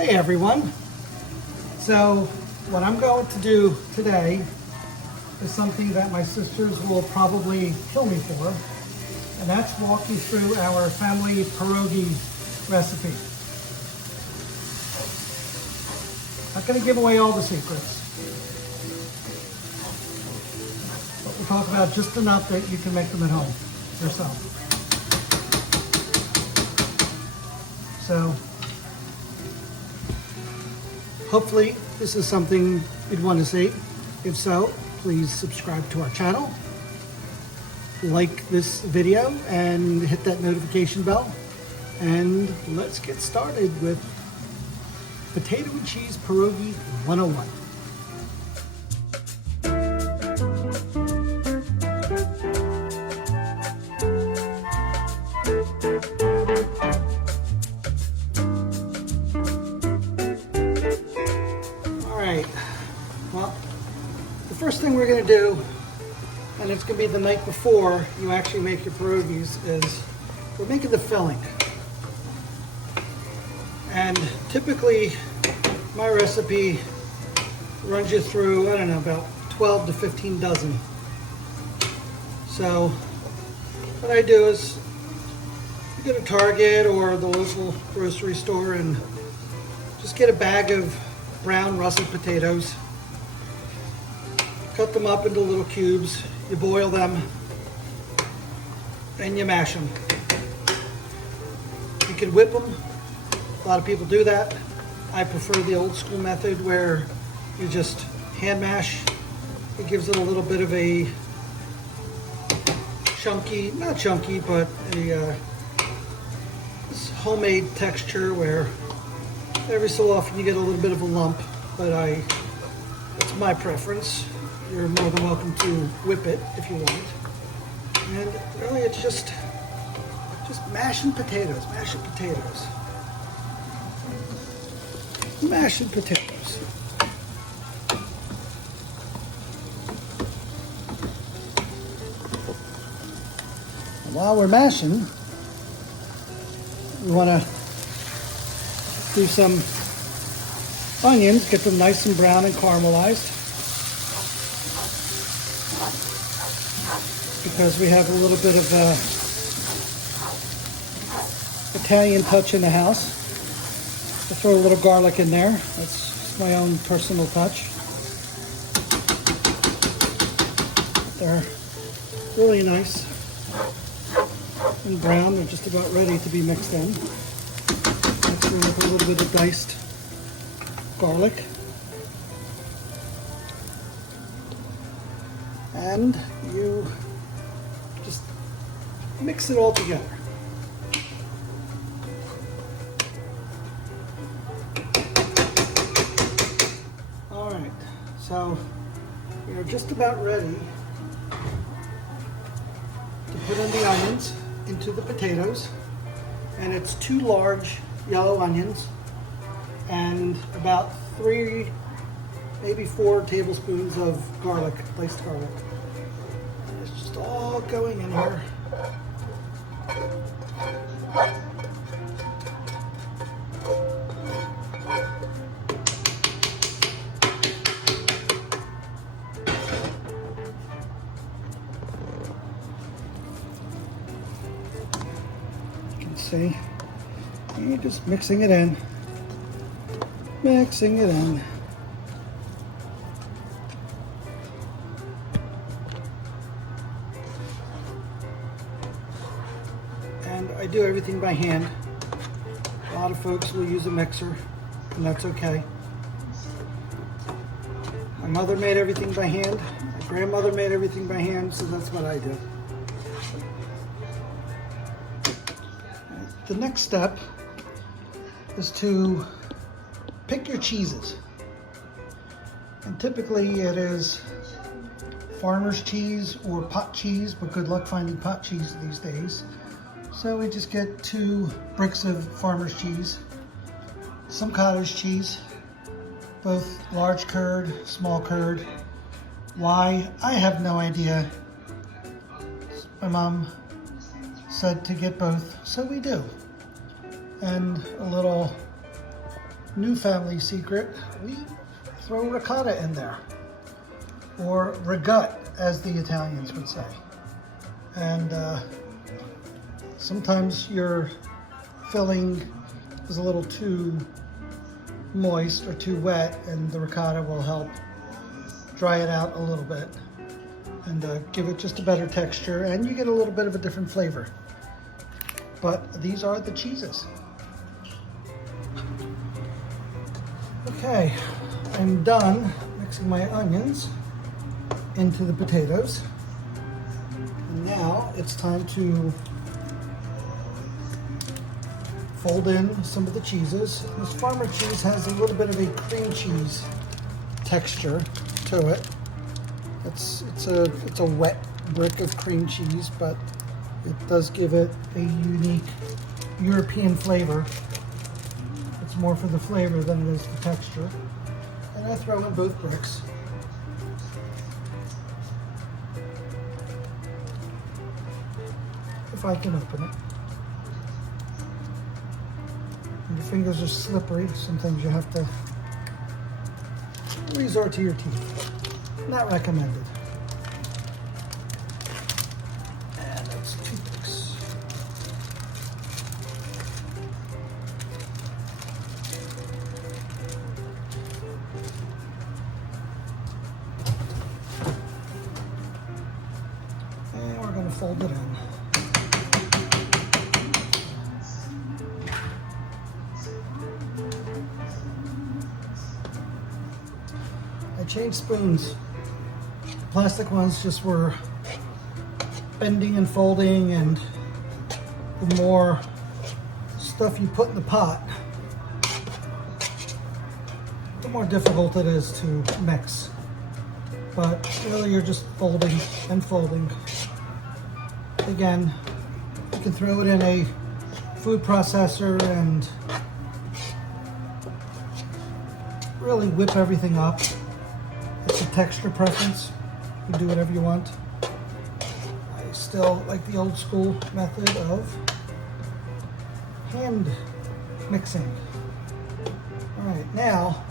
Hey everyone. So what I'm going to do today is something that my sisters will probably kill me for, and that's walk you through our family pierogi recipe. Not going to give away all the secrets, but we'll talk about just enough that you can make them at home yourself. So hopefully this is something you'd want to see. If so, please subscribe to our channel, like this video, and hit that notification bell. And let's get started with Potato and Cheese Pierogi 101. Well, the first thing we're going to do, and it's going to be the night before you actually make your pierogies, is we're making the filling. And typically my recipe runs you through, I don't know, about 12 to 15 dozen. So what I do is you go to Target or the local grocery store and just get a bag of brown russet potatoes. Cut them up into little cubes, you boil them, and you mash them. You can whip them. A lot of people do that. I prefer the old school method where you just hand mash. It gives it a little bit of a chunky, not chunky, but a homemade texture where every so often you get a little bit of a lump, but it's my preference. You're more than welcome to whip it if you want. And really it's just mashing potatoes, mashing potatoes. Mashing potatoes. And while we're mashing, we want to do some onions, get them nice and brown and caramelized, because we have a little bit of Italian touch in the house. I'll throw a little garlic in there. That's just my own personal touch. They're really nice and brown. They're just about ready to be mixed in. Mix them with a little bit of diced garlic. And you just mix it all together. All right, so you're just about ready to put in the onions into the potatoes, and it's 2 large yellow onions and about 3, maybe 4 tablespoons of garlic, diced garlic. And it's just all going in here. You can see, you're just mixing it in. Mixing it in. And I do everything by hand. A lot of folks will use a mixer, and that's okay. My mother made everything by hand. My grandmother made everything by hand, so that's what I do. The next step is to pick your cheeses. And typically it is farmer's cheese or pot cheese, but good luck finding pot cheese these days. So we just get 2 bricks of farmer's cheese, some cottage cheese, both large curd, small curd. Why? I have no idea. My mom said to get both, so we do. And a little new family secret, we throw ricotta in there, or ragut, as the Italians would say. And sometimes your filling is a little too moist or too wet, and the ricotta will help dry it out a little bit and give it just a better texture, and you get a little bit of a different flavor. But these are the cheeses. Okay, I'm done mixing my onions into the potatoes. And now it's time to fold in some of the cheeses. This farmer cheese has a little bit of a cream cheese texture to it. It's a wet brick of cream cheese, but it does give it a unique European flavor. It's more for the flavor than it is the texture. And I throw in both bricks. If I can open it. And your fingers are slippery. Sometimes you have to resort to your teeth. Not recommended. And that's toothpicks. And we're going to fold it in. I changed spoons. Plastic ones just were bending and folding, and the more stuff you put in the pot, the more difficult it is to mix. But really you're just folding and folding. Again, you can throw it in a food processor and really whip everything up. It's a texture preference. You can do whatever you want. I still like the old school method of hand mixing. All right, now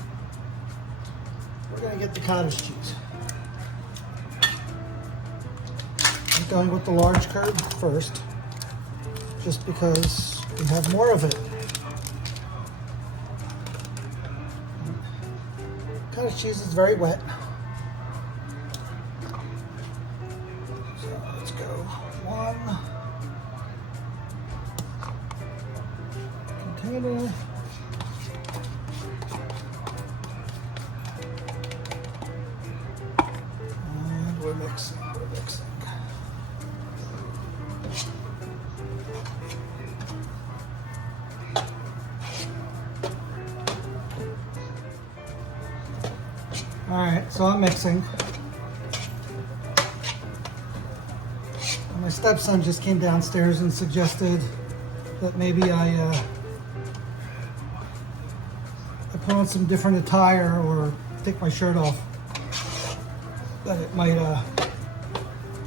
we're going to get the cottage cheese. I'm going with the large curd first, just because we have more of it. Cottage cheese is very wet. So let's go one container. And we're mixing. All right, so I'm mixing. And my stepson just came downstairs and suggested that maybe I put on some different attire or take my shirt off. That it might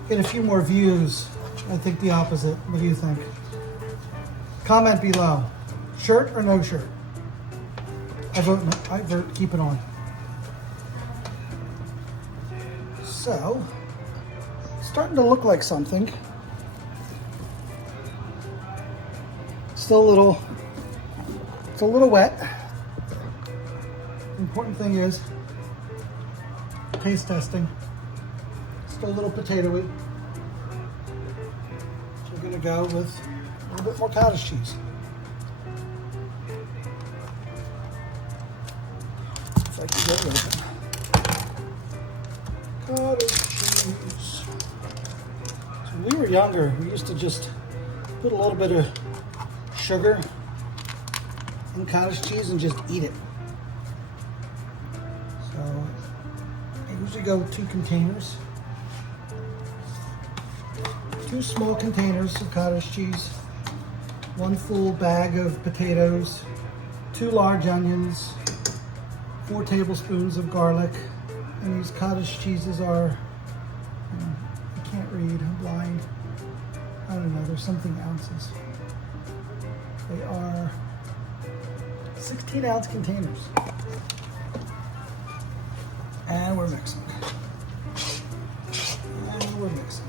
get a few more views. I think the opposite. What do you think? Comment below. Shirt or no shirt? I vote keep it on. So, it's starting to look like something. Still it's a little wet. The important thing is taste testing. Still a little potatoey. So we're gonna go with a little bit more cottage cheese. If I can get it open. Cottage cheese. So when we were younger, we used to just put a little bit of sugar in cottage cheese and just eat it. So I usually go 2 containers. 2 small containers of cottage cheese, 1 full bag of potatoes, 2 large onions, 4 tablespoons of garlic. And these cottage cheeses are, I can't read, I'm blind. I don't know, there's something ounces. They are 16-ounce containers. And we're mixing. And we're mixing.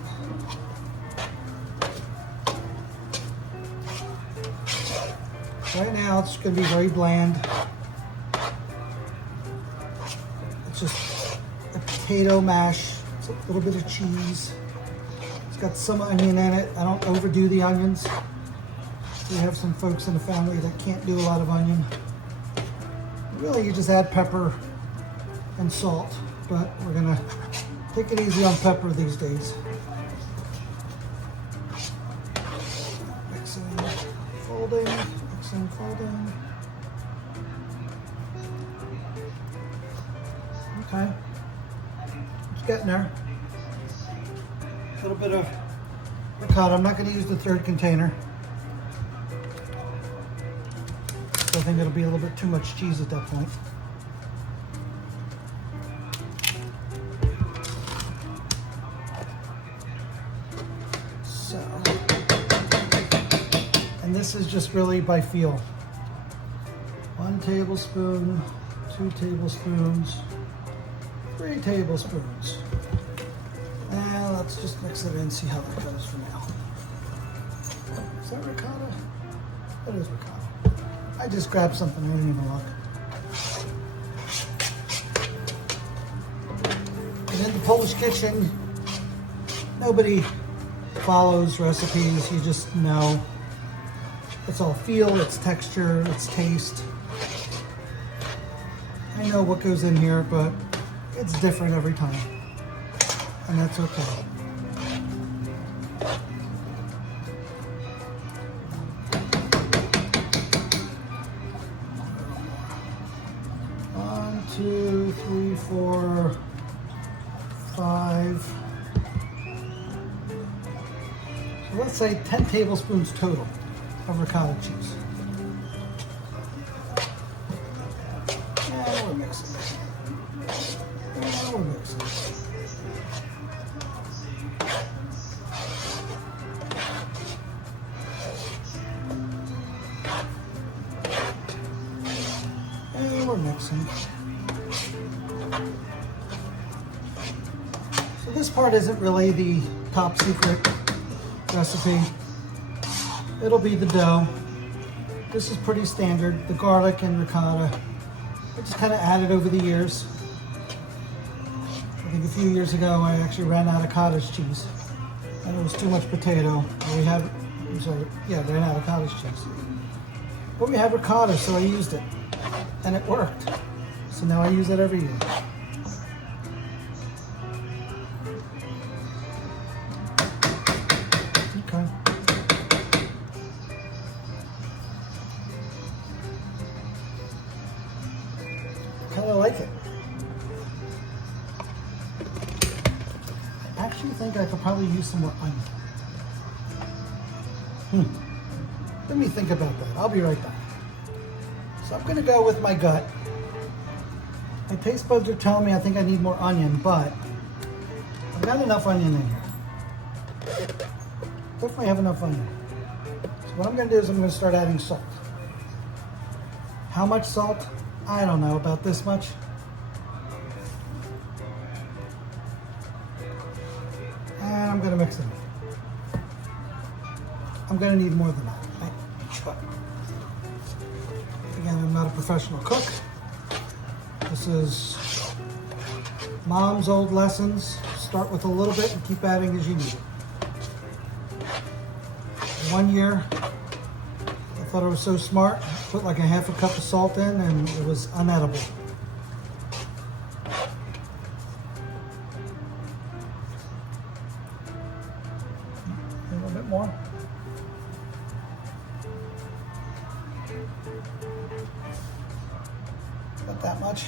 Right now it's going to be very bland. It's just a potato mash. It's a little bit of cheese. It's got some onion in it. I don't overdo the onions. We have some folks in the family that can't do a lot of onion. Really, you just add pepper and salt, but we're gonna take it easy on pepper these days. Mixing, folding, mixing, folding. Okay, it's getting there. A little bit of ricotta. I'm not gonna use the third container. I think it'll be a little bit too much cheese at that point. So, and this is just really by feel. 1 tablespoon, 2 tablespoons, 3 tablespoons. And let's just mix it in, see how that goes for now. Is that ricotta? That is ricotta. I just grabbed something, I didn't even look. And in the Polish kitchen, nobody follows recipes, you just know. It's all feel, it's texture, it's taste. I know what goes in here, but it's different every time. And that's okay. Two, 3, 4, 5. So let's say 10 tablespoons total of ricotta cheese. And we're mixing. And we're mixing. And we're mixing. So this part isn't really the top secret recipe. It'll be the dough. This is pretty standard. The garlic and ricotta, I just kind of added over the years. I think a few years ago I actually ran out of cottage cheese and it was too much potato. We had, ran out of cottage cheese. But we had ricotta, so I used it and it worked. So now I use it every year. Okay. Kind of like it. I actually think I could probably use some more onion. Let me think about that. I'll be right back. So I'm gonna go with my gut. My taste buds are telling me I think I need more onion, but I've got enough onion in here. Definitely have enough onion. So what I'm gonna do is I'm gonna start adding salt. How much salt? I don't know, about this much. And I'm gonna mix it in. I'm gonna need more than that, right? But again, I'm not a professional cook. This is Mom's old lessons. Start with a little bit and keep adding as you need it. 1 year, I thought I was so smart. Put like a half a cup of salt in and it was unedible. A little bit more. Not that much.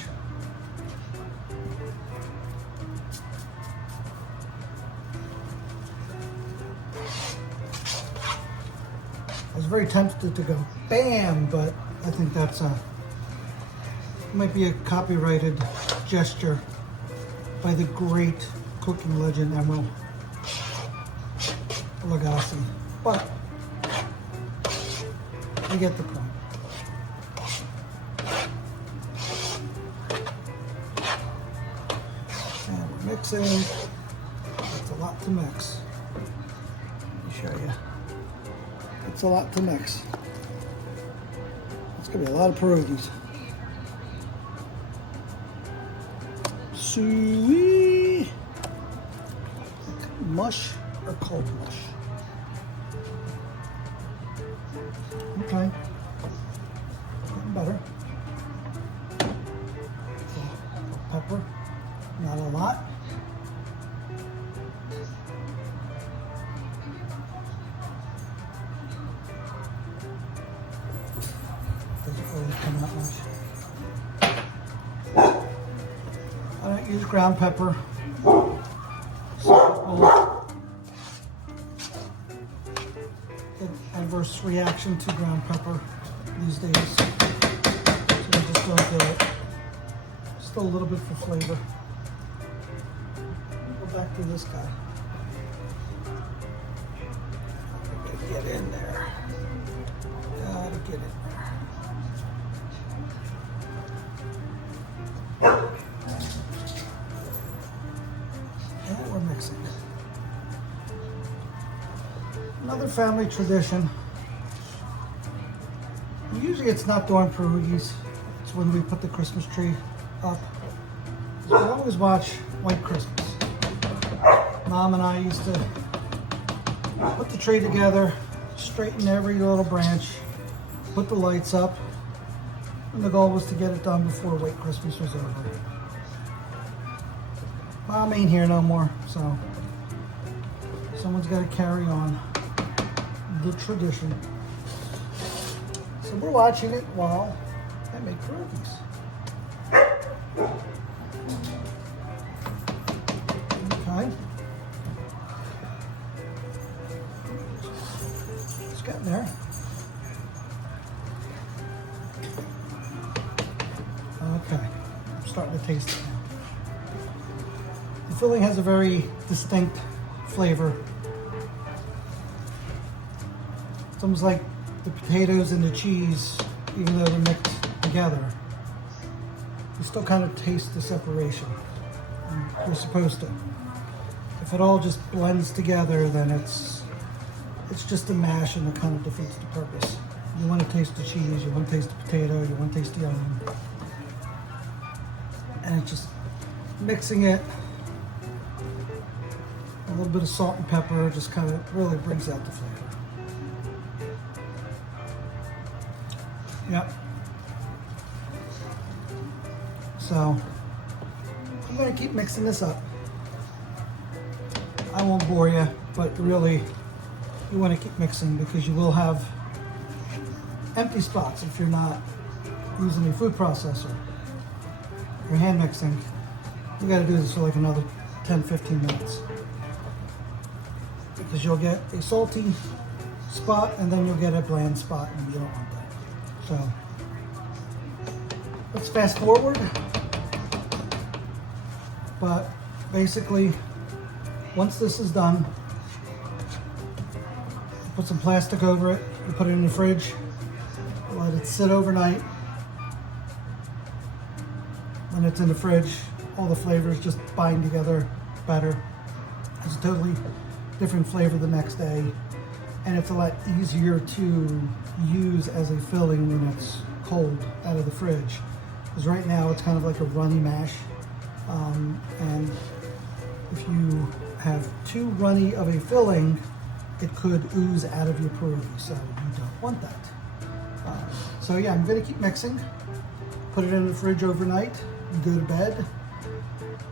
I was very tempted to go bam, but I think that's might be a copyrighted gesture by the great cooking legend Emeril Lagasse. But you get the point. mixing. It's a lot to mix. Let me show you. It's a lot to mix. It's gonna be a lot of pierogies. Sweet mush or cold mush. Okay, getting better. Pepper, not a lot. Doesn't really come out much. I don't use ground pepper. So get adverse reaction to ground pepper these days. So I just don't do it. Just a little bit for flavor. Go back to this guy. Get in there. Gotta get in there. And we're mixing it. Another family tradition. Usually it's not during pierogies. It's when we put the Christmas tree up. We always watch White Christmas. Mom and I used to put the tree together, straighten every little branch, put the lights up, and the goal was to get it done before White Christmas was over. Mom ain't here no more, so someone's got to carry on the tradition. So we're watching it while I make pierogies. Okay. It's getting there. Okay, I'm starting to taste it now. The filling has a very distinct flavor. It's almost like the potatoes and the cheese, even though they're mixed together. You still kind of taste the separation. You're supposed to. If it all just blends together, then it's just a mash and it kind of defeats the purpose. You want to taste the cheese, you want to taste the potato, you want to taste the onion. And it's just mixing it. A little bit of salt and pepper just kind of really brings out the flavor. Yep. So I'm going to keep mixing this up. I won't bore you, but really you want to keep mixing because you will have empty spots if you're not using a food processor. If you're hand mixing, you got to do this for like another 10-15 minutes because you'll get a salty spot and then you'll get a bland spot and you don't want that. So let's fast forward. But basically, once this is done, you put some plastic over it, you put it in the fridge, let it sit overnight. When it's in the fridge, all the flavors just bind together better. It's a totally different flavor the next day, and it's a lot easier to use as a filling when it's cold out of the fridge. Because right now it's kind of like a runny mash, and if you have too runny of a filling, it could ooze out of your pierogi, so you don't want that. So yeah, I'm gonna keep mixing, put it in the fridge overnight, go to bed.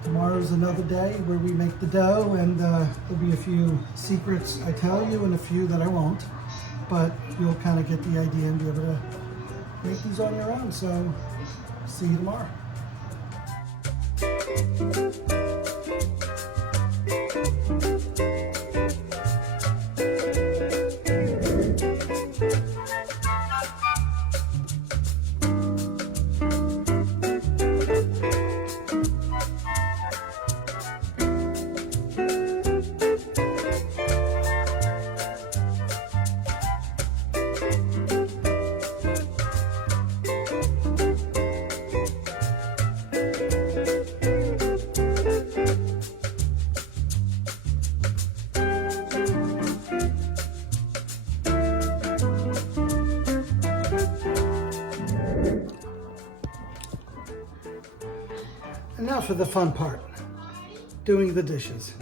Tomorrow's another day where we make the dough, and there'll be a few secrets I tell you and a few that I won't, but you'll kind of get the idea and be able to make these on your own. So see you tomorrow. And now for the fun part, doing the dishes.